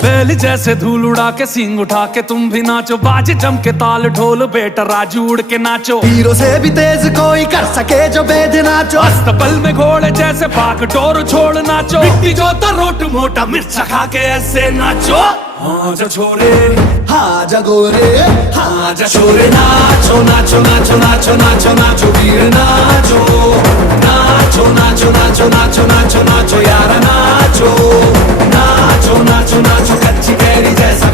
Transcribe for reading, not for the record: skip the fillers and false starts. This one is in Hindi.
बेल जैसे धूल उड़ा के सींग उठा के तुम भी नाचो, बाज जम के ताल ढोल बेटा राजू उड़ के नाचो। हीरो से भी तेज कोई कर सके जो बेद नाचो, अस्तबल में घोड़े जैसे भाग डोर छोड़ नाचो। मिट्टी जो रोट मोटा मिर्चा खा के ऐसे नाचो। हाँ जा छोरे, हाँ जा गोरे, हाँ जा छोरे, नाचो नाचो नाचो नाचो नाचो नाचो वीर नाचो, नाचो नाचो नाचो नाचो नाचो नाचो यार नाचो, नाचो नाचो नाचो कच्ची कैरी जैसा